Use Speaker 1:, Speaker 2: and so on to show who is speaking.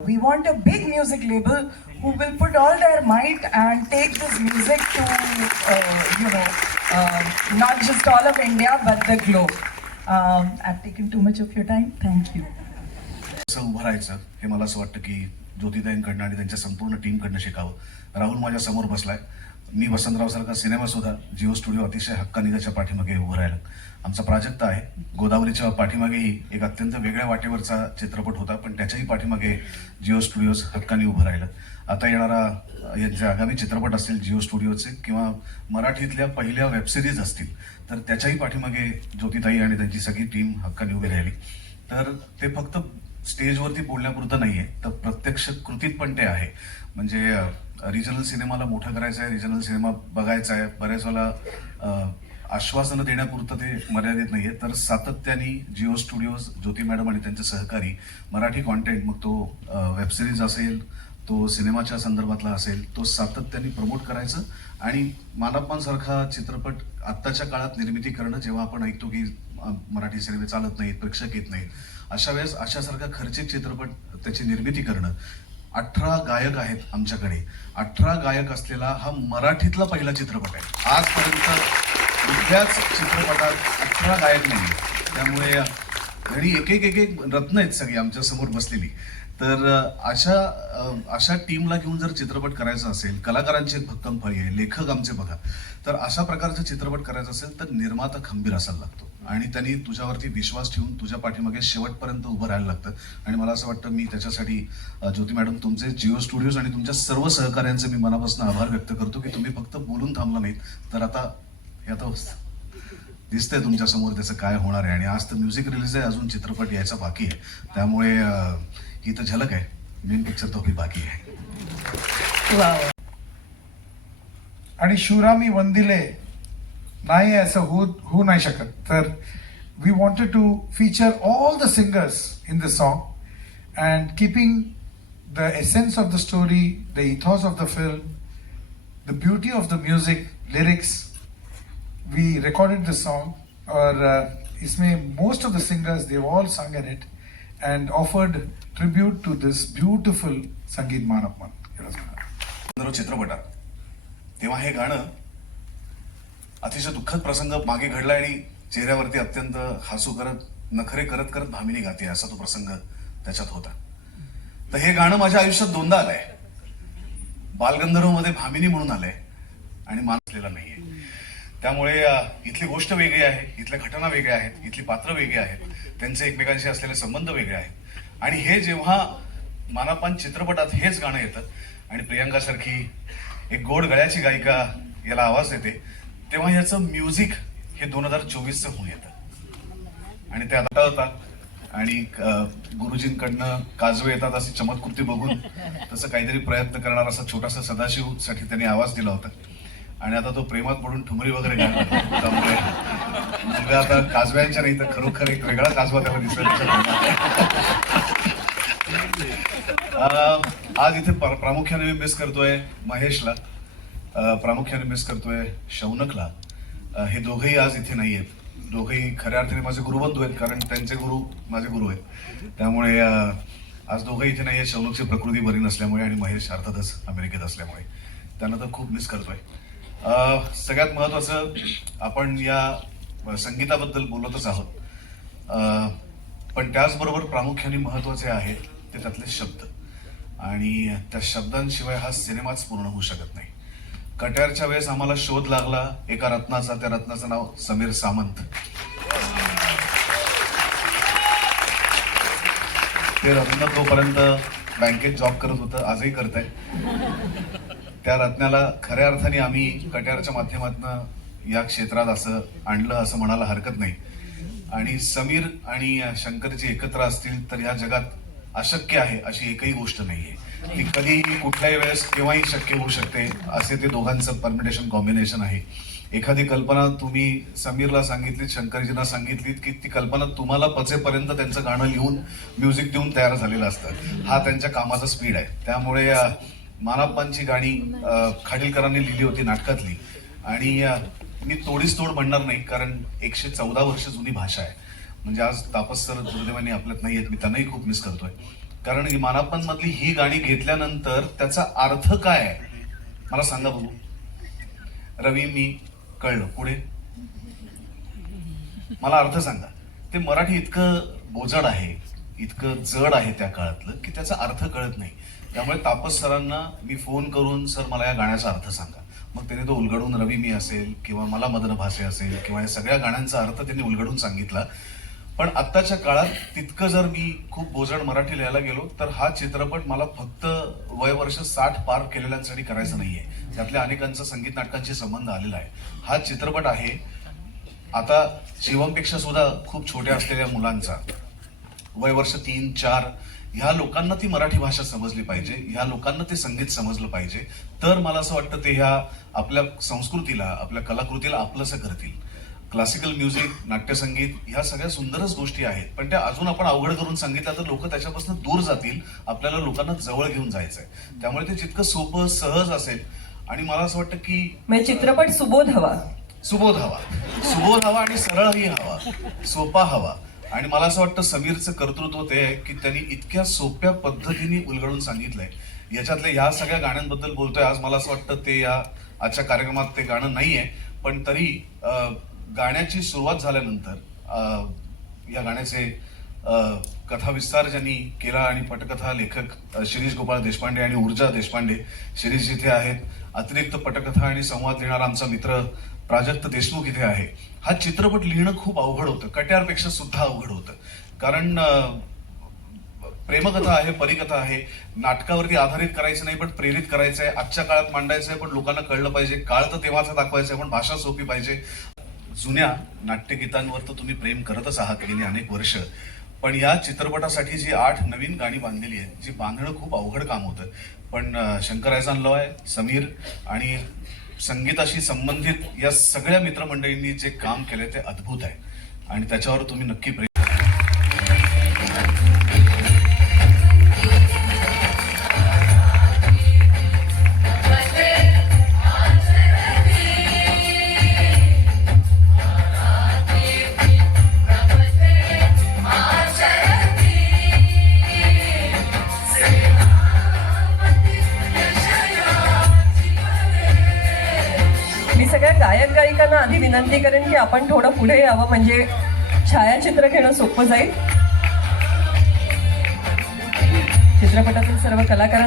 Speaker 1: We want a big music label who will put all their might and take this music to, uh, you know, uh, not just all of India but the globe. Um, I've taken too much of your time. Thank you.
Speaker 2: कसं उभं राहायचं हे मला असं वाटतं की ज्योतिताईंकडनं आणि त्यांच्या संपूर्ण टीमकडनं शिकावं राहुल माझ्यासमोर बसलाय मी वसंतराव सारखा सिनेमा सुद्धा जिओ स्टुडिओ अतिशय हक्कानी त्याच्या पाठीमागे उभं राहिला. आमचा प्राजक्ता आहे. गोदावरीच्या पाठीमागेही एक अत्यंत वेगळ्या वाटेवरचा चित्रपट होता पण त्याच्याही पाठीमागे जिओ स्टुडिओज हक्कानी उभं राहिलं. आता येणारा अ, यांचे आगामी चित्रपट असतील जिओ स्टुडिओचे किंवा मराठीतल्या पहिल्या वेबसिरीज असतील तर त्याच्याही पाठीमागे ज्योतिताई आणि त्यांची सगळी टीम हक्कानी उभी राहिली. तर ते फक्त स्टेजवरती बोलण्यापुरतं नाहीये. तर प्रत्यक्ष कृतीत पण ते आहे. म्हणजे रिजनल सिनेमाला मोठं करायचं आहे रिजनल सिनेमा बघायचा आहे. बऱ्याच वेळेला आश्वासनं देण्यापुरतं ते मर्यादित नाहीये. तर सातत्याने जिओ स्टुडिओज ज्योती मॅडम आणि त्यांचे सहकारी मराठी कॉन्टेंट मग तो वेबसिरीज असेल तो सिनेमाच्या संदर्भातला असेल तो सातत्याने प्रमोट करायचं. आणि मालाप्पांसारखा चित्रपट आत्ताच्या काळात निर्मिती करणं जेव्हा आपण ऐकतो की मराठी सिनेमे चालत नाहीत प्रेक्षक येत नाहीत अशा वेळेस अशासारखा खर्चिक चित्रपट त्याची निर्मिती करणं. अठरा गायक आहेत आमच्याकडे. अठरा गायक असलेला हा मराठीतला पहिला चित्रपट आहे. आजपर्यंत कुठल्याच चित्रपटात अठरा गायक नाही त्यामुळे आणि एक एक एक एक रत्न आहेत सगळी आमच्यासमोर बसलेली. तर अशा अशा टीमला घेऊन जर चित्रपट करायचा असेल कलाकारांची एक भक्कम फळी आहे लेखक आमचे बघा. तर अशा प्रकारचा चित्रपट करायचा असेल तर निर्माता खंबीर असायला लागतो. आणि त्यांनी तुझ्यावरती विश्वास ठेवून तुझ्या पाठीमागे शेवटपर्यंत उभं राहायला लागतं. आणि मला असं वाटतं मी त्याच्यासाठी ज्योती मॅडम तुमचे जिओ स्टुडिओज आणि तुमच्या सर्व सहकार्यांचे मी मनापासून आभार व्यक्त करतो की तुम्ही फक्त बोलून थांबला नाहीत. तर आता हे आता दिसतंय तुमच्यासमोर त्याचं काय होणार आहे. आणि आज तर म्युझिक रिलीज आहे अजून चित्रपट यायचा बाकी आहे. त्यामुळे ही तर झलक आहे. मेन पिक्चर तो अभी बाकी आहे.
Speaker 3: आणि शिवरामी वंदिले नाही असं होऊ होऊ नाही शकत. तर we wanted to feature all the singers in the song and keeping the essence of the story the ethos of the film the beauty of the music lyrics we recorded the song or uh, इसमें most of the singers they've all sung in it and offered tribute to this beautiful संगीत मानपमन
Speaker 2: पंधरा चित्रपटात तेव्हा हे गाणं अतिशय दुःखद प्रसंग मागे घडला आणि चेहऱ्यावरती अत्यंत हसू करत नखरे करत करत भामिनी गाते असा तो प्रसंग त्याच्यात होता. तर हे गाणं माझ्या आयुष्यात दोनदा आलंय. बालगंधर्वमध्ये भामिनी म्हणून आलंय आणि मानसलेला नाहीये. त्यामुळे इथली गोष्ट वेगळी आहे इथल्या घटना वेगळ्या आहेत इथली पात्र वेगळी आहेत त्यांचे एकमेकांशी असलेले संबंध वेगळे आहेत. आणि हे जेव्हा मानापान चित्रपटात हेच गाणं येतं आणि प्रियांका सारखी एक गोड गळ्याची गायिका याला आवाज देते तेव्हा याचं म्युझिक हे दोन हजार चोवीसचं होऊन येतं. आणि ते आता होता. आणि गुरुजींकडनं काजवे येतात अशी चमत्कृती बघून तसं काहीतरी प्रयत्न करणार असा छोटासा सदाशिवसाठी त्यांनी आवाज दिला होता. आणि आता तो प्रेमात पडून ठुमरी वगैरे त्यामुळे मुलगा आता काजव्यांच्या नाही तर खरोखर एक वेगळा काजवा त्याला दिसला आज इथे प्र- प्रामुख्याने मी मिस करतोय महेशला. प्रामुख्याने मिस करतोय शौनकला. हे दोघंही आज इथे नाही आहेत. दोघंही खऱ्या अर्थाने माझे गुरुबंधू आहेत कारण त्यांचे गुरु माझे गुरु आहेत. त्यामुळे आज दोघंही इथे नाही आहेत. शौनकची प्रकृती बरी नसल्यामुळे आणि महेश अर्थातच अमेरिकेत असल्यामुळे. त्यांना तर खूप मिस करतोय. सगळ्यात महत्वाचं आपण या संगीताबद्दल बोलतच आहोत. पण त्याचबरोबर प्रामुख्याने महत्त्वाचे आहेत ते त्यातले शब्द. आणि त्या शब्दांशिवाय हा सिनेमाच पूर्ण होऊ शकत नाही. कट्यारच्या वेळेस आम्हाला शोध लागला एका रत्नाचा त्या रत्नाचं नाव समीर सामंत. ते रत्न तोपर्यंत बँकेत जॉब करत होतं आजही करत आहे त्या रत्नाला खऱ्या अर्थाने आम्ही कट्यारच्या माध्यमातून या क्षेत्रात असं आणलं असं म्हणायला हरकत नाही. आणि समीर आणि शंकरजी एकत्र असतील तर या जगात अशक्य आहे अशी एकही गोष्ट नाहीये. ती कधीही कुठल्याही वेळेस केव्हाही शक्य होऊ शकते असे ते दोघांचं परमिटेशन कॉम्बिनेशन आहे. एखादी कल्पना तुम्ही समीरला सांगितलीत शंकरजींना सांगितलीत की ती कल्पना तुम्हाला पचेपर्यंत त्यांचं गाणं लिहून म्युझिक देऊन तयार झालेलं असतं. हा त्यांच्या कामाचा स्पीड आहे. त्यामुळे मानाप्पांची गाणी खाडीलकरांनी लिहिली होती नाटकातली. आणि मी तोडीस तोड म्हणणार नाही कारण एकशे चौदा वर्ष जुनी भाषा आहे. म्हणजे आज तापस सर दुर्दैवाने आपल्यात नाही आहेत मी त्यांनाही खूप मिस करतोय. कारण ही मानापन मधली ही गाणी घेतल्यानंतर त्याचा अर्थ काय आहे? मला सांगा बघू. रवी मी कळलं. पुढे? मला अर्थ सांगा. ते मराठी इतकं बोजड आहे इतकं जड आहे त्या काळातलं की त्याचा अर्थ कळत नाही. त्यामुळे तापस सरांना मी फोन करून सर मला या गाण्याचा अर्थ सांगा. मग त्याने तो उलगडून रवी मी असेल किंवा मला मदन भासे असेल किंवा या सगळ्या गाण्यांचा अर्थ त्यांनी उलगडून सांगितला. पण आत्ताच्या काळात तितकं जर मी खूप बोजड मराठी लिहायला गेलो तर हा चित्रपट मला फक्त वय वर्ष साठ पार केलेल्यांसाठी करायचा नाहीये. त्यातल्या अनेकांचा संगीत नाटकांशी संबंध आलेला आहे. हा चित्रपट आहे. आता शिवमपेक्षा सुद्धा खूप छोट्या असलेल्या मुलांचा. वय वर्ष तीन चार ह्या लोकांना ती मराठी भाषा समजली पाहिजे ह्या लोकांना ते संगीत समजलं पाहिजे. तर मला असं वाटतं ते ह्या आपल्या संस्कृतीला आपल्या कलाकृतीला आपलंसं करतील. क्लासिकल म्युझिक नाट्यसंगीत ह्या सगळ्या सुंदरच गोष्टी आहेत. पण त्या अजून आपण अवघड करून सांगितलं तर लोक त्याच्यापासून दूर जातील आपल्याला लोकांना जवळ घेऊन जायचंय. त्यामुळे ते जितकं सोपं सहज असेल आणि मला असं वाटतं की
Speaker 4: म्हणजे चित्रपट सुबोध हवा.
Speaker 2: सुबोध हवा. सुबोध हवा आणि सरळही हवा. सोपा हवा. आणि मला असं वाटतं समीरचं कर्तृत्व ते आहे की त्यांनी इतक्या सोप्या पद्धतीने उलगडून सांगितलंय. याच्यातल्या ह्या सगळ्या गाण्यांबद्दल बोलतोय आज मला असं वाटतं ते या आजच्या कार्यक्रमात ते गाणं नाहीये. पण तरी गाण्याची सुरुवात झाल्यानंतर या गाण्याचे कथा विस्तार ज्यांनी केला आणि पटकथा लेखक शिरीष गोपाळ देशपांडे आणि ऊर्जा देशपांडे शिरीष इथे आहेत अतिरिक्त पटकथा आणि संवाद लिहिणारा आमचा मित्र प्राजक्त देशमुख इथे आहे. हा चित्रपट लिहिणं खूप अवघड होतं. कट्यारपेक्षा सुद्धा अवघड होतं. कारण प्रेमकथा आहे परिकथा आहे. नाटकावरती आधारित करायचं नाही पण प्रेरित करायचं आहे. आजच्या काळात मांडायचं आहे पण लोकांना कळलं पाहिजे. काळ तर तेव्हाचा दाखवायचं आहे पण भाषा सोपी पाहिजे. जुन्या नाट्यगीतांवर तर तुम्ही प्रेम करतच आहात गेली अनेक वर्ष. पण या चित्रपटासाठी जी आठ नवीन गाणी बांधलेली आहेत जी बांधणं खूप अवघड काम होतं. पण शंकर ऐजान लॉय समीर आणि संगीताशी संबंधित या सगळ्या मित्रमंडळींनी जे काम केलंय ते अद्भुत आहे. आणि त्याच्यावर तुम्ही नक्की
Speaker 4: सगळ्या गायक गायिकांना आधी विनंती करेन की आपण थोडं पुढे यावं म्हणजे छायाचित्र घेणं सोपं जाईल. चित्रपटातील सर्व कलाकारांना